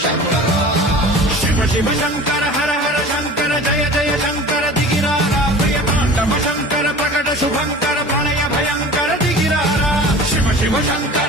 शिव शिव शंकर हर हर शंकर जय जय शंकर दिगिरारा प्रिय तांडव शंकर प्रकट शुभंकर प्रणय भयंकर दिगिरारा शिव शिव शंकर